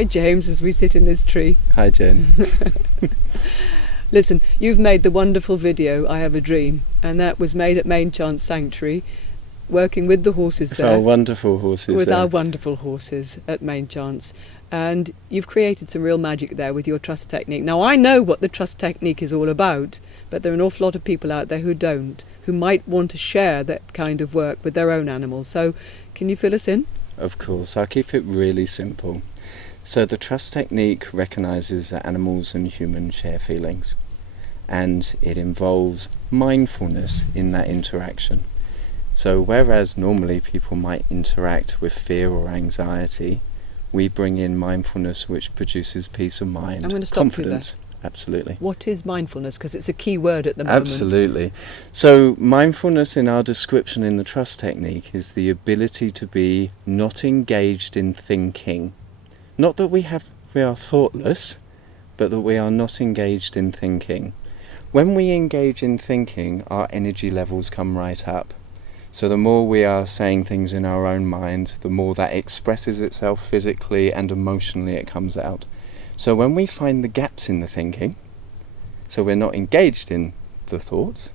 Hi James, as we sit in this tree. Hi Jen. Listen, you've made the wonderful video I Have a Dream, and that was made at Main Chance Sanctuary, working with the horses there. Our wonderful horses with there. our wonderful horses at Main Chance. And you've created some real magic there with your trust technique. Now I know what the trust technique is all about, but there are an awful lot of people out there who don't, who might want to share that kind of work with their own animals. So can you fill us in? Of course, I'll keep it really simple. So the trust technique recognises that animals and humans share feelings, and it involves mindfulness in that interaction. So whereas normally people might interact with fear or anxiety, we bring in mindfulness, which produces peace of mind, I'm going to stop confidence. you there. Absolutely. What is mindfulness? Because it's a key word at the moment. Absolutely. So mindfulness in our description in the trust technique is the ability to be not engaged in thinking. Not that we are thoughtless, but that we are not engaged in thinking. When we engage in thinking, our energy levels come right up. So the more we are saying things in our own mind, the more that expresses itself physically and emotionally it comes out. So when we find the gaps in the thinking, so we're not engaged in the thoughts,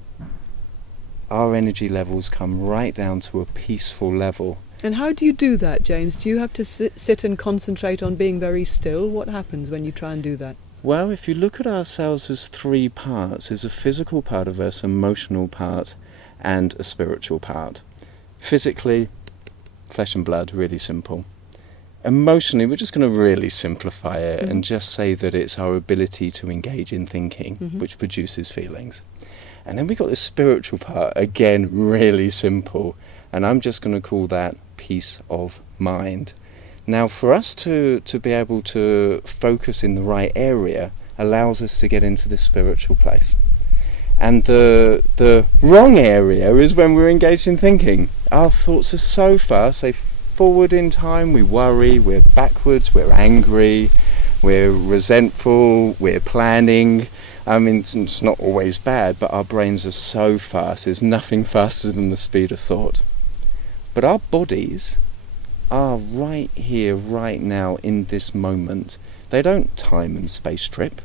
our energy levels come right down to a peaceful level. And how do you do that, James? Do you have to sit and concentrate on being very still? What happens when you try and do that? Well, if you look at ourselves as three parts, there's a physical part of us, emotional part, and a spiritual part. Physically, flesh and blood, really simple. Emotionally, we're just going to really simplify it and just say that it's our ability to engage in thinking, which produces feelings. And then we've got the spiritual part, again, really simple. And I'm just going to call that peace of mind. Now, for us to be able to focus in the right area allows us to get into the spiritual place. And the wrong area is when we're engaged in thinking. Our thoughts are so fast, they forward in time, we worry, we're backwards, we're angry, we're resentful, we're planning. I mean, it's not always bad, but our brains are so fast, there's nothing faster than the speed of thought. But our bodies are right here, right now, in this moment. They don't time and space trip.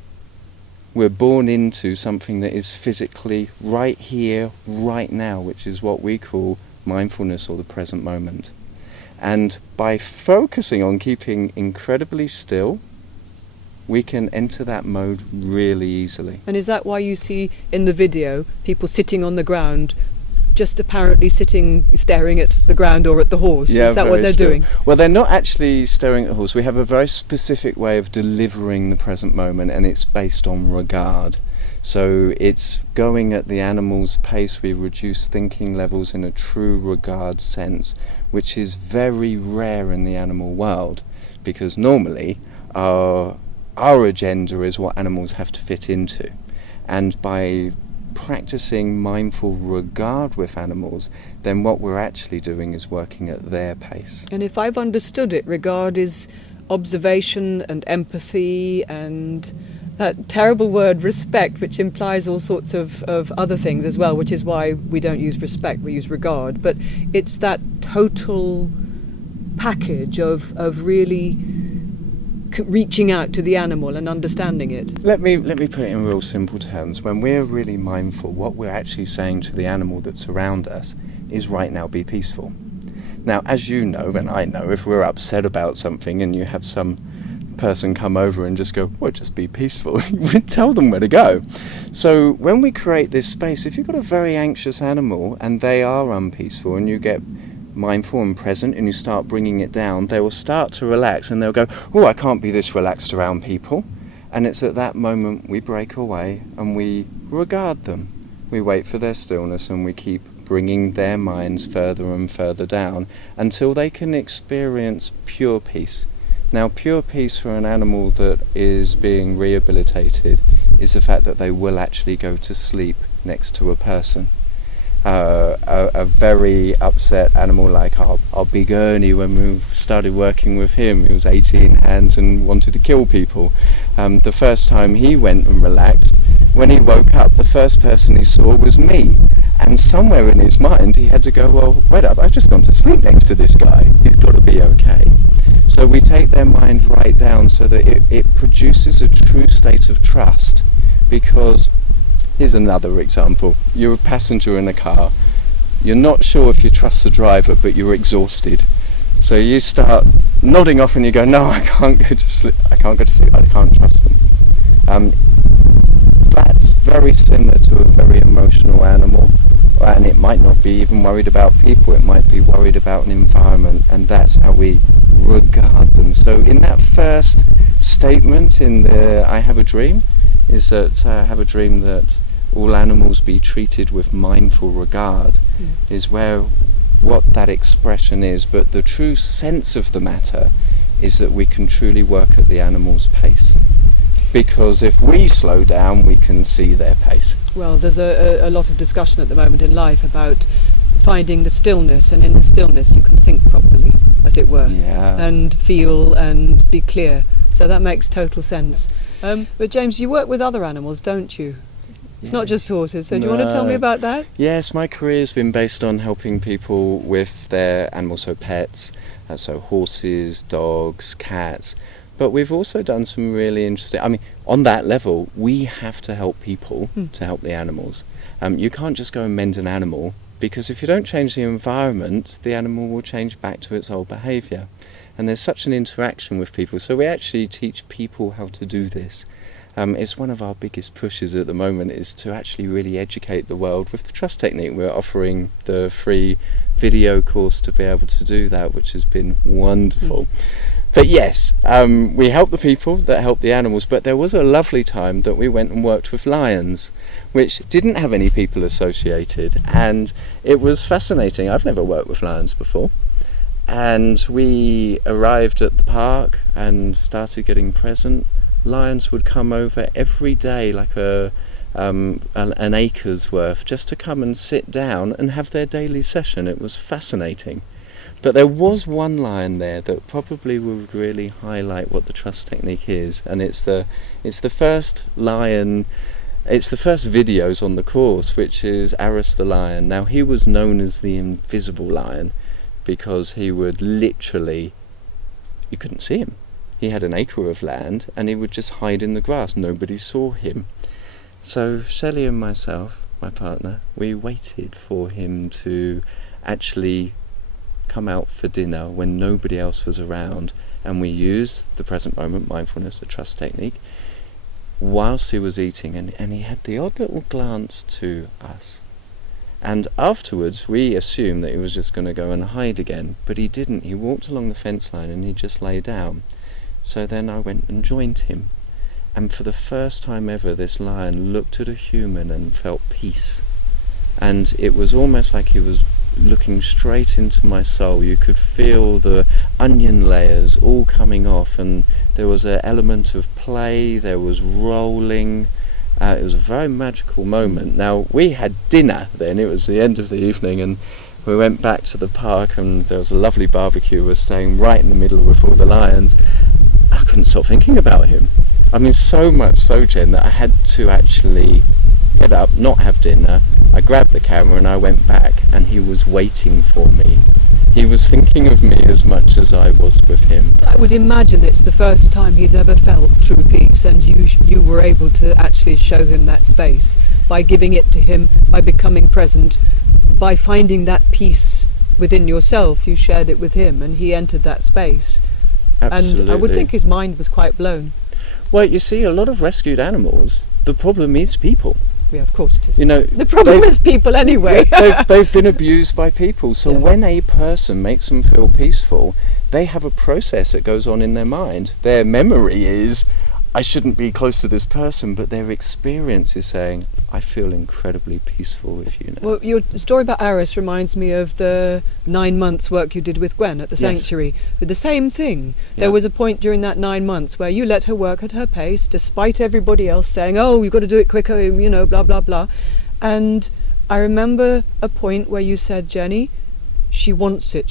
We're born into something that is physically right here, right now, which is what we call mindfulness or the present moment. And by focusing on keeping incredibly still, we can enter that mode really easily. And is that why you see in the video people sitting on the ground, just apparently sitting, staring at the ground or at the horse? Yeah, is that what they're doing? Well, they're not actually staring at the horse. We have a very specific way of delivering the present moment, and it's based on regard. So it's going at the animal's pace. We reduce thinking levels in a true regard sense, which is very rare in the animal world, because normally our agenda is what animals have to fit into. And by practicing mindful regard with animals, then what we're actually doing is working at their pace. And if I've understood it, regard is observation and empathy and that terrible word respect, which implies all sorts of other things as well, which is why we don't use respect, we use regard. But it's that total package of really reaching out to the animal and understanding it. Let me put it in real simple terms. When we're really mindful, what we're actually saying to the animal that's around us is right now be peaceful. Now, as you know, and I know, if we're upset about something and you have some person come over and just go, well, just be peaceful, we tell them where to go. So when we create this space, if you've got a very anxious animal and they are unpeaceful and you get mindful and present and you start bringing it down, they will start to relax and they'll go, oh, I can't be this relaxed around people. And it's at that moment we break away and we regard them. We wait for their stillness and we keep bringing their minds further and further down until they can experience pure peace. Now, pure peace for an animal that is being rehabilitated is the fact that they will actually go to sleep next to a person. A very upset animal like our big Ernie, when we started working with him, he was 18 hands and wanted to kill people. The first time he went and relaxed, when he woke up, the first person he saw was me. And somewhere in his mind he had to go, well, wait up, I've just gone to sleep next to this guy, he's got to be okay. So we take their mind right down so that it produces a true state of trust. Because here's another example. You're a passenger in a car. You're not sure if you trust the driver, but you're exhausted. So you start nodding off and you go, no, I can't go to sleep. I can't trust them. That's very similar to a very emotional animal, and it might not be even worried about people, it might be worried about an environment, and that's how we regard them. So in that first statement in the I have a dream, is that I have a dream that all animals be treated with mindful regard, is where what that expression is. But the true sense of the matter is that we can truly work at the animal's pace. Because if we slow down, we can see their pace. Well, there's a lot of discussion at the moment in life about finding the stillness, and in the stillness you can think properly, as it were, and feel and be clear. So that makes total sense. But James, you work with other animals, don't you? It's not just horses, so do you want to tell me about that? Yes, my career has been based on helping people with their animals, so pets, so horses, dogs, cats. But we've also done some really interesting, on that level, we have to help people to help the animals. You can't just go and mend an animal, because if you don't change the environment, the animal will change back to its old behaviour. And there's such an interaction with people. So we actually teach people how to do this. It's one of our biggest pushes at the moment, is to actually really educate the world with the trust technique. We're offering the free video course to be able to do that, which has been wonderful. But yes, we help the people that help the animals, but there was a lovely time that we went and worked with lions, which didn't have any people associated, and it was fascinating. I've never worked with lions before. And we arrived at the park and started getting present. Lions would come over every day, like an acre's worth, just to come and sit down and have their daily session. It was fascinating. But there was one lion there that probably would really highlight what the trust technique is, and it's the first lion. It's the first videos on the course, which is Aris the lion. Now, he was known as the invisible lion because he would literally, you couldn't see him. He had an acre of land and he would just hide in the grass. Nobody saw him. So Shelley and myself, my partner, we waited for him to actually come out for dinner when nobody else was around, and we used the present moment mindfulness, the trust technique, whilst he was eating, and he had the odd little glance to us. And afterwards we assumed that he was just going to go and hide again, but he didn't. He walked along the fence line and he just lay down. So then I went and joined him, and for the first time ever this lion looked at a human and felt peace, and it was almost like he was looking straight into my soul. You could feel the onion layers all coming off, and there was an element of play, there was rolling. It was a very magical moment. Now, we had dinner then, it was the end of the evening, and we went back to the park, and there was a lovely barbecue. We were staying right in the middle with all the lions. I couldn't stop thinking about him. So much so, Jen, that I had to actually get up, not have dinner. I grabbed the camera and I went back, and he was waiting for me. He was thinking of me as much as I was with him. I would imagine it's the first time he's ever felt true peace, and you were able to actually show him that space by giving it to him, by becoming present, by finding that peace within yourself. You shared it with him and he entered that space. Absolutely. And I would think his mind was quite blown. Well, you see, a lot of rescued animals, the problem is people. Yeah, of course it is. The problem is people anyway. they've been abused by people. So when a person makes them feel peaceful, they have a process that goes on in their mind. Their memory is, I shouldn't be close to this person, but their experience is saying, I feel incredibly peaceful with you now. Well, your story about Aris reminds me of the 9 months work you did with Gwen at the sanctuary. With the same thing. There was a point during that 9 months where you let her work at her pace, despite everybody else saying, oh, you've got to do it quicker, blah, blah, blah. And I remember a point where you said, Jenny, she wants it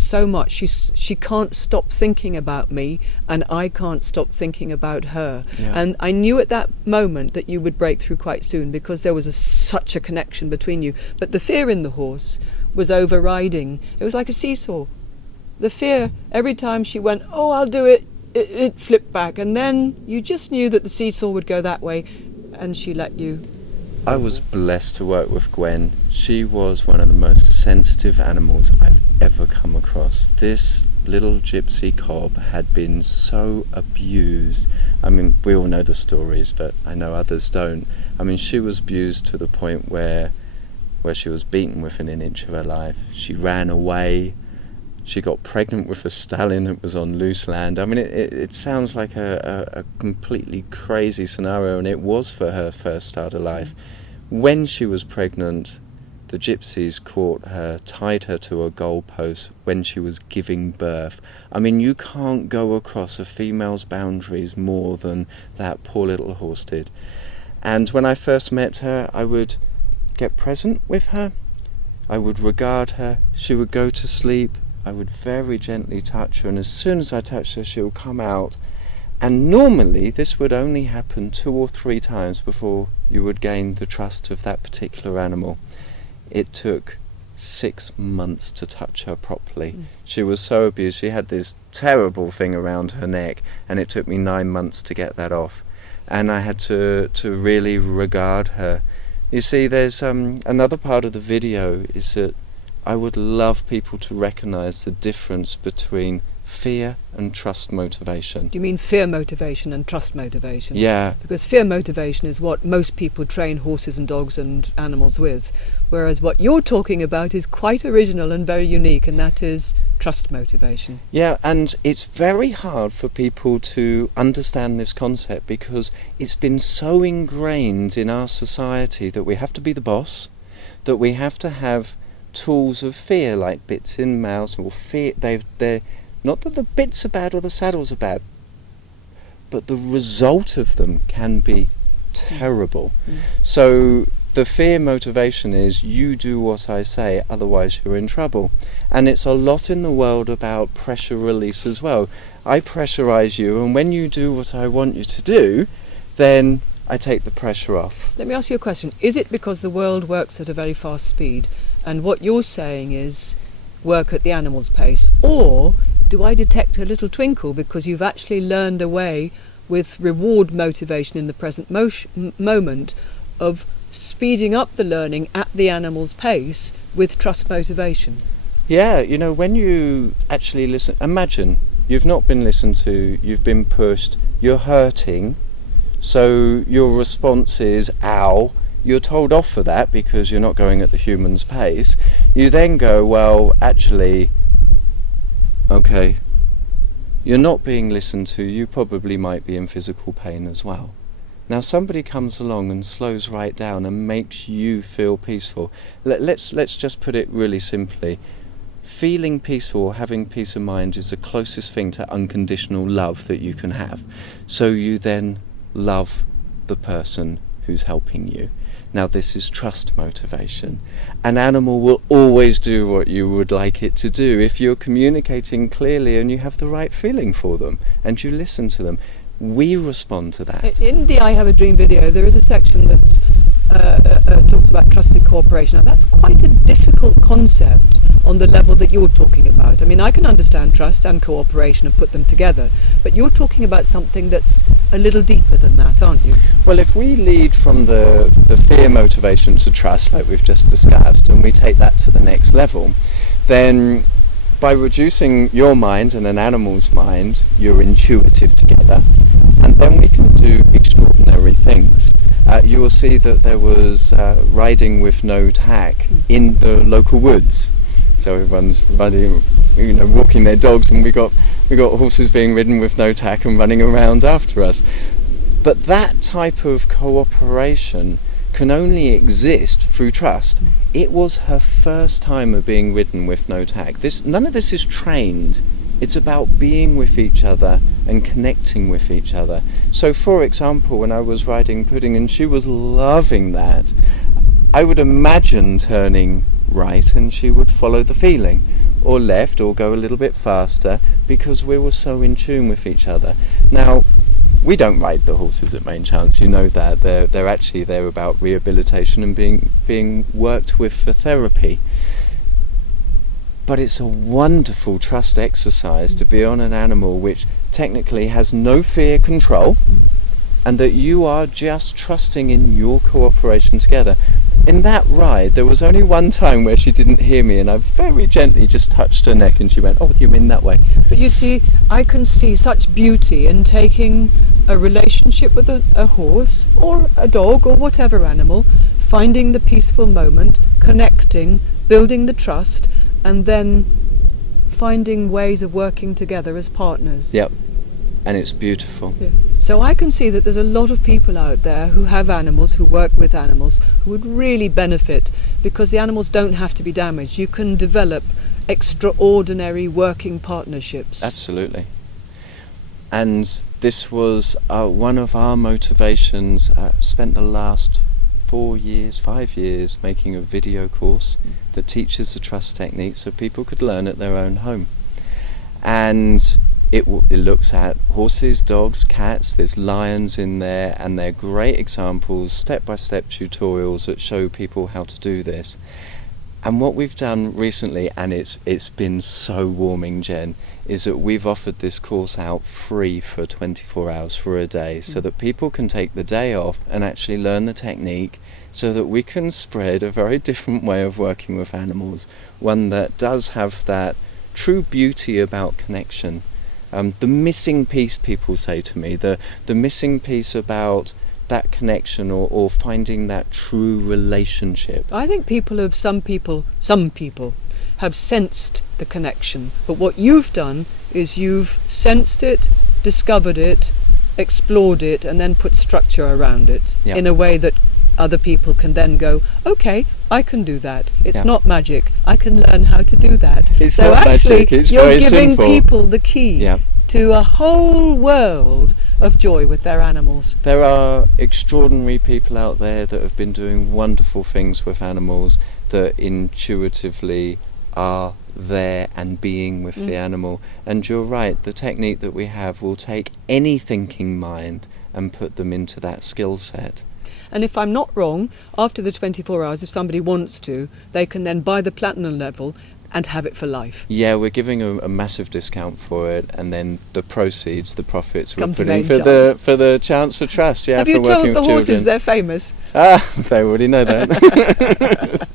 so much. She can't stop thinking about me, and I can't stop thinking about her. And I knew at that moment that you would break through quite soon, because there was such a connection between you. But the fear in the horse was overriding. It was like a seesaw. The fear, every time she went, oh, I'll do it, it flipped back. And then you just knew that the seesaw would go that way, and she let you. I was blessed to work with Gwen. She was one of the most sensitive animals I've ever come across. This little gypsy cob had been so abused. I mean, we all know the stories, but I know others don't. I mean, she was abused to the point where she was beaten within an inch of her life. She ran away. She got pregnant with a stallion that was on loose land. I mean, it sounds like a completely crazy scenario, and it was for her first start of life. When she was pregnant, the gypsies caught her, tied her to a goalpost when she was giving birth. I mean, you can't go across a female's boundaries more than that poor little horse did. And when I first met her, I would get present with her. I would regard her. She would go to sleep. I would very gently touch her, and as soon as I touched her, she would come out. And normally this would only happen 2 or 3 times before you would gain the trust of that particular animal. It took 6 months to touch her properly. She was so abused. She had this terrible thing around her neck, and it took me 9 months to get that off. And I had to really regard her. You see, there's another part of the video is that I would love people to recognise the difference between fear and trust motivation. Do you mean fear motivation and trust motivation? Yeah. Because fear motivation is what most people train horses and dogs and animals with, whereas what you're talking about is quite original and very unique, and that is trust motivation. Yeah, and it's very hard for people to understand this concept because it's been so ingrained in our society that we have to be the boss, that we have to have tools of fear like bits in mouths or fear. They're not that the bits are bad or the saddles are bad, but the result of them can be terrible. So the fear motivation is you do what I say, otherwise you're in trouble. And it's a lot in the world about pressure release as well. I pressurize you, and when you do what I want you to do, then I take the pressure off. Let me ask you a question. Is it because the world works at a very fast speed, and what you're saying is work at the animal's pace? Or do I detect a little twinkle because you've actually learned a way with reward motivation in the present moment of speeding up the learning at the animal's pace with trust motivation? Yeah, you know, when you actually listen, imagine you've not been listened to, you've been pushed, you're hurting, so your response is, ow. You're told off for that because you're not going at the human's pace. You then go, well, actually, okay, you're not being listened to, you probably might be in physical pain as well. Now somebody comes along and slows right down and makes you feel peaceful. Let's just put it really simply. Feeling peaceful, having peace of mind is the closest thing to unconditional love that you can have. So you then love the person who's helping you. Now this is trust motivation. An animal will always do what you would like it to do if you're communicating clearly and you have the right feeling for them and you listen to them. We respond to that. In the I Have a Dream video, there is a section that's talks about trusted cooperation. Now that's quite a difficult concept on the level that you're talking about. I mean, I can understand trust and cooperation and put them together, but you're talking about something that's a little deeper than that, aren't you? Well, if we lead from the fear motivation to trust, like we've just discussed, and we take that to the next level, then by reducing your mind and an animal's mind, you're intuitive together, and then we can do extraordinary things. You will see that there was riding with no tack in the local woods. So everyone's running, walking their dogs, and we got horses being ridden with no tack and running around after us. But that type of cooperation can only exist through trust. It was her first time of being ridden with no tack. None of this is trained. It's about being with each other and connecting with each other. So for example, when I was riding Pudding and she was loving that, I would imagine turning right and she would follow the feeling, or left, or go a little bit faster, because we were so in tune with each other. Now, we don't ride the horses at Main Chance, you know that. They're actually there about rehabilitation and being worked with for therapy. But it's a wonderful trust exercise to be on an animal which technically has no fear control, and that you are just trusting in your cooperation together. In that ride, there was only one time where she didn't hear me, and I very gently just touched her neck, and she went, "Oh, you mean that way?" But you see, I can see such beauty in taking a relationship with a horse or a dog or whatever animal, finding the peaceful moment, connecting, building the trust, and then finding ways of working together as partners. Yep. And it's beautiful. Yeah. So I can see that there's a lot of people out there who have animals, who work with animals, who would really benefit, because the animals don't have to be damaged. You can develop extraordinary working partnerships. Absolutely. And this was one of our motivations. I spent the last 5 years making a video course that teaches the trust technique so people could learn at their own home. And it looks at horses, dogs, cats, there's lions in there, and they're great examples, step-by-step tutorials that show people how to do this. And what we've done recently, and it's been so warming, Jen, is that we've offered this course out free for 24 hours for a day, so that people can take the day off and actually learn the technique, so that we can spread a very different way of working with animals, one that does have that true beauty about connection. The missing piece, people say to me, the missing piece about that connection or finding that true relationship. I think some people have sensed the connection, but what you've done is you've sensed it, discovered it, explored it, and then put structure around it in a way that other people can then go, okay, I can do that. It's not magic. I can learn how to do that. It's so not actually, magic. It's you're very giving simple. people the key to a whole world of joy with their animals. There are extraordinary people out there that have been doing wonderful things with animals, that intuitively are there and being with the animal. And you're right, the technique that we have will take any thinking mind and put them into that skill set. And if I'm not wrong, after the 24 hours, if somebody wants to, they can then buy the platinum level and have it for life. Yeah, we're giving a massive discount for it, and then the proceeds, the profits, we're Come to putting Main for the Chance for Trust. Yeah, have for you working told with the horses children. they're famous? They already know that.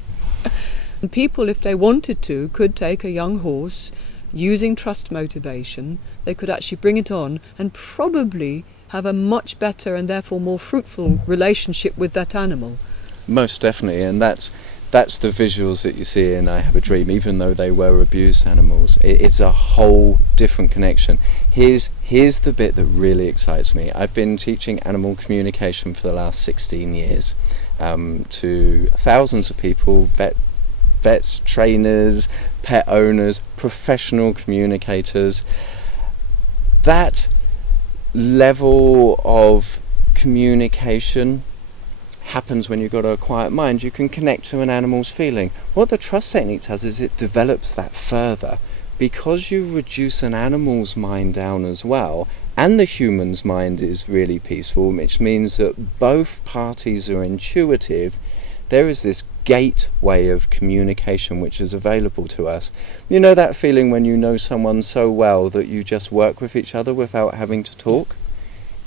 And people, if they wanted to, could take a young horse using trust motivation. They could actually bring it on and probably have a much better and therefore more fruitful relationship with that animal. Most definitely, and that's the visuals that you see in I Have a Dream, even though they were abused animals. It's a whole different connection. Here's the bit that really excites me. I've been teaching animal communication for the last 16 years to thousands of people, vets, trainers, pet owners, professional communicators. That level of communication happens when you've got a quiet mind. You can connect to an animal's feeling. What the trust technique does is it develops that further, because you reduce an animal's mind down as well, and the human's mind is really peaceful, which means that both parties are intuitive. There is this gateway of communication which is available to us. You know that feeling when you know someone so well that you just work with each other without having to talk?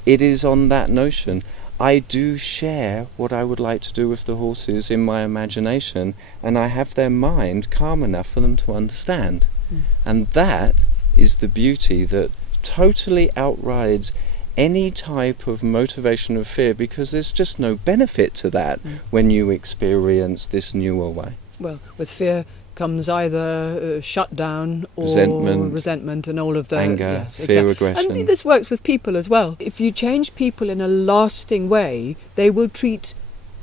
It is on that notion. I do share what I would like to do with the horses in my imagination, and I have their mind calm enough for them to understand. And that is the beauty that totally outrides any type of motivation of fear, because there's just no benefit to that when you experience this newer way. Well, with fear comes either shutdown or resentment and all of the anger, fear, aggression. And this works with people as well. If you change people in a lasting way, they will treat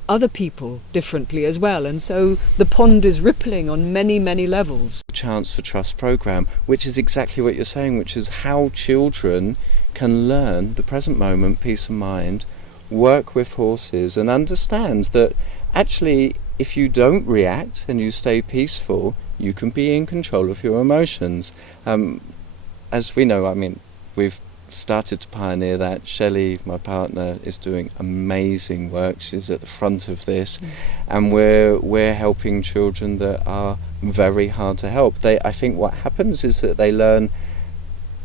other people differently as well, and so the pond is rippling on many, many levels. Chance for Trust program, which is exactly what you're saying, which is how children can learn the present moment, peace of mind, work with horses, and understand that actually if you don't react and you stay peaceful, you can be in control of your emotions. As we know, I mean, we've started to pioneer that. Shelley, my partner, is doing amazing work. She's at the front of this, and we're helping children that are very hard to help. I think what happens is that they learn,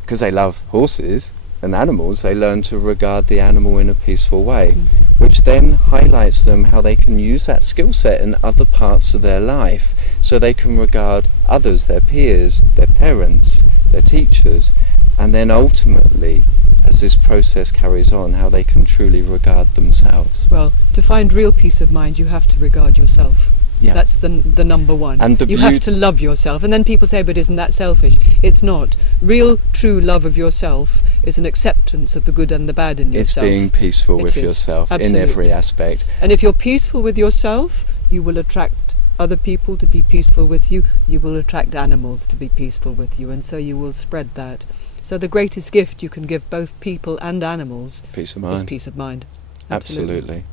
because they love horses and animals, they learn to regard the animal in a peaceful way, which then highlights them how they can use that skill set in other parts of their life, so they can regard others, their peers, their parents, their teachers, and then ultimately, as this process carries on, how they can truly regard themselves. Well, to find real peace of mind, you have to regard yourself. Yeah. That's the number one. And you have to love yourself. And then people say, but isn't that selfish? It's not. Real, true love of yourself is an acceptance of the good and the bad in yourself. It's being peaceful with yourself in every aspect. And if you're peaceful with yourself, you will attract other people to be peaceful with you. You will attract animals to be peaceful with you. And so you will spread that. So the greatest gift you can give both people and animals Peace of mind. is peace of mind. Absolutely.